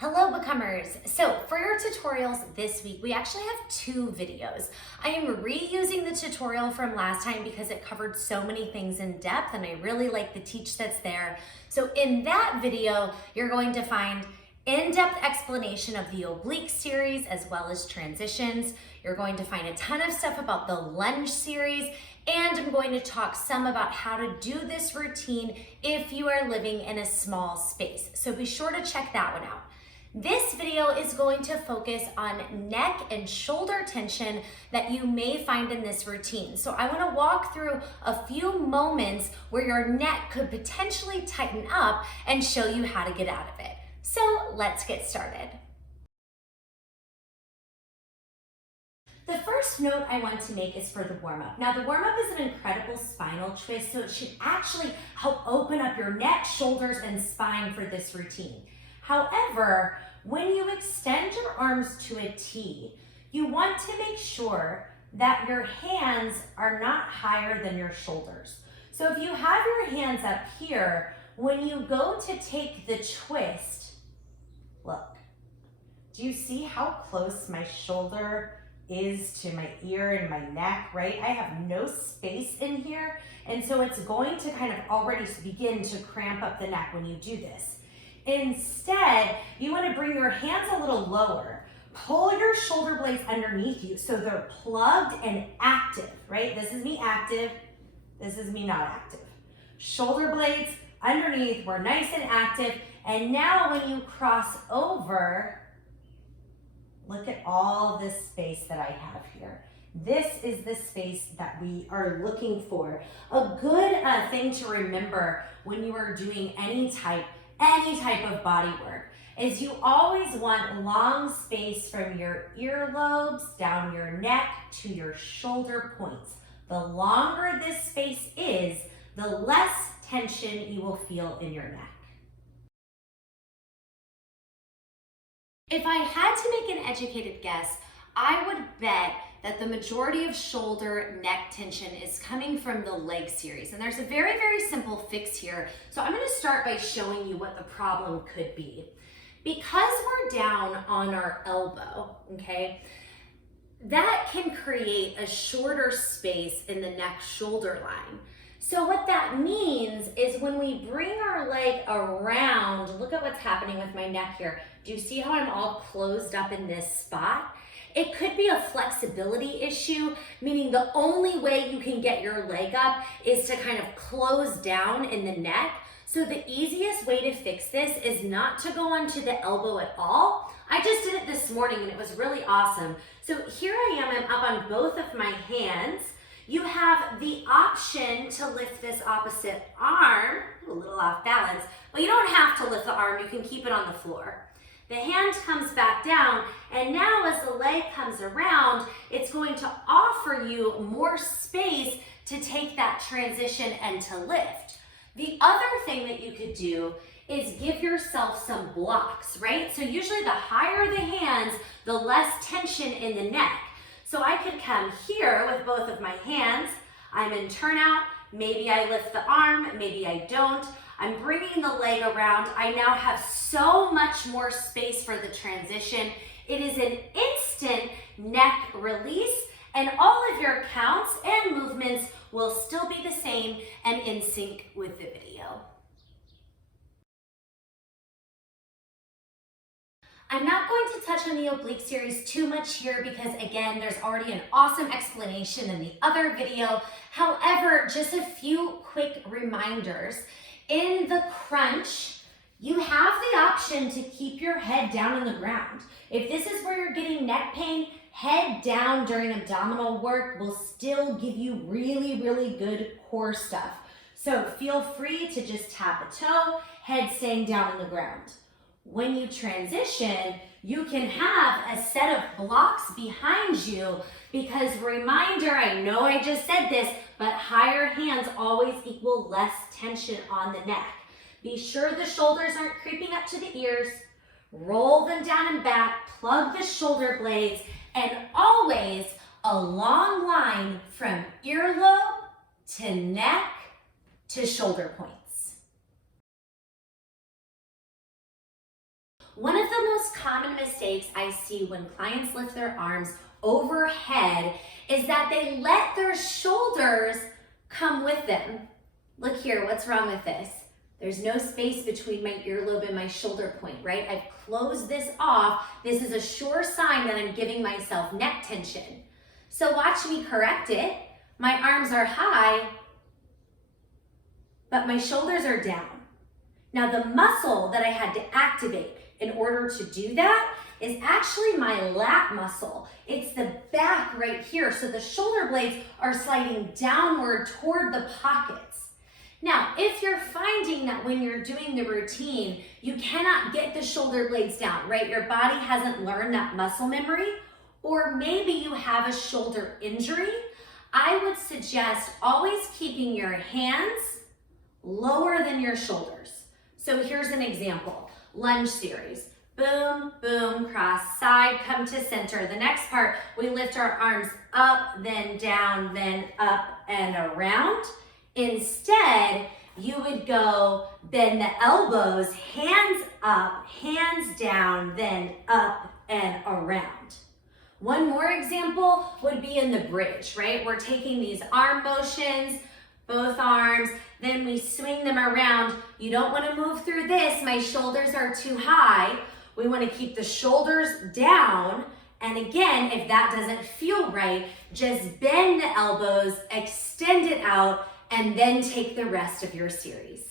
Hello becomers! So for your tutorials this week, we actually have two videos. I am reusing the tutorial from last time because it covered so many things in depth and I really like the teach that's there. So in that video, you're going to find in-depth explanation of the oblique series as well as transitions. You're going to find a ton of stuff about the lunge series, and I'm going to talk some about how to do this routine if you are living in a small space. So be sure to check that one out. This video is going to focus on neck and shoulder tension that you may find in this routine. So I want to walk through a few moments where your neck could potentially tighten up and show you how to get out of it. So let's get started. The first note I want to make is for the warm-up. Now the warm-up is an incredible spinal twist, so it should actually help open up your neck, shoulders, and spine for this routine. However, when you extend your arms to a T, you want to make sure that your hands are not higher than your shoulders. So if you have your hands up here, when you go to take the twist, look, do you see how close my shoulder is to my ear and my neck, right? I have no space in here, and so it's going to kind of already begin to cramp up the neck when you do this. Instead, you want to bring your hands a little lower. Pull your shoulder blades underneath you so they're plugged and active, right? This is me active, this is me not active. Shoulder blades underneath, we're nice and active. And now when you cross over, look at all this space that I have here. This is the space that we are looking for. A good thing to remember when you are doing any type of body work is you always want long space from your earlobes down your neck to your shoulder points. The longer this space is, the less tension you will feel in your neck. If I had to make an educated guess, I would bet that the majority of shoulder neck tension is coming from the leg series. And there's a very, very simple fix here. So I'm gonna start by showing you what the problem could be. Because we're down on our elbow, okay, that can create a shorter space in the neck shoulder line. So what that means is when we bring our leg around, look at what's happening with my neck here. Do you see how I'm all closed up in this spot? It could be a flexibility issue, meaning the only way you can get your leg up is to kind of close down in the neck. So the easiest way to fix this is not to go onto the elbow at all. I just did it this morning and it was really awesome. So here I am, I'm up on both of my hands. You have the option to lift this opposite arm, a little off balance, but you don't have to lift the arm, you can keep it on the floor. The hand comes back down, and now as the leg comes around, it's going to offer you more space to take that transition and to lift. The other thing that you could do is give yourself some blocks, right? So usually the higher the hands, the less tension in the neck. So I could come here with both of my hands, I'm in turnout, maybe I lift the arm, maybe I don't. I'm bringing the leg around. I now have so much more space for the transition. It is an instant neck release, and all of your counts and movements will still be the same and in sync with the video. I'm not going to touch on the oblique series too much here because again, there's already an awesome explanation in the other video. However, just a few quick reminders. In the crunch, you have the option to keep your head down on the ground. If this is where you're getting neck pain, head down during abdominal work will still give you really, really good core stuff. So feel free to just tap a toe, head staying down on the ground. When you transition, you can have a set of blocks behind you because reminder, I know I just said this, but higher hands always equal less tension on the neck. Be sure the shoulders aren't creeping up to the ears. Roll them down and back, plug the shoulder blades, and always a long line from earlobe to neck to shoulder points. One of the most common mistakes I see when clients lift their arms overhead is that they let their shoulders come with them. Look here, what's wrong with this? There's no space between my earlobe and my shoulder point, right? I've closed this off. This is a sure sign that I'm giving myself neck tension. So watch me correct it. My arms are high, but my shoulders are down. Now the muscle that I had to activate in order to do that is actually my lat muscle. It's the back right here. So the shoulder blades are sliding downward toward the pockets. Now, if you're finding that when you're doing the routine, you cannot get the shoulder blades down, right? Your body hasn't learned that muscle memory, or maybe you have a shoulder injury, I would suggest always keeping your hands lower than your shoulders. So here's an example, lunge series. Boom, boom, cross, side, come to center. The next part, we lift our arms up, then down, then up and around. Instead, you would go bend the elbows, hands up, hands down, then up and around. One more example would be in the bridge, right? We're taking these arm motions, both arms, then we swing them around. You don't want to move through this. My shoulders are too high. We want to keep the shoulders down. And again, if that doesn't feel right, just bend the elbows, extend it out, and then take the rest of your series.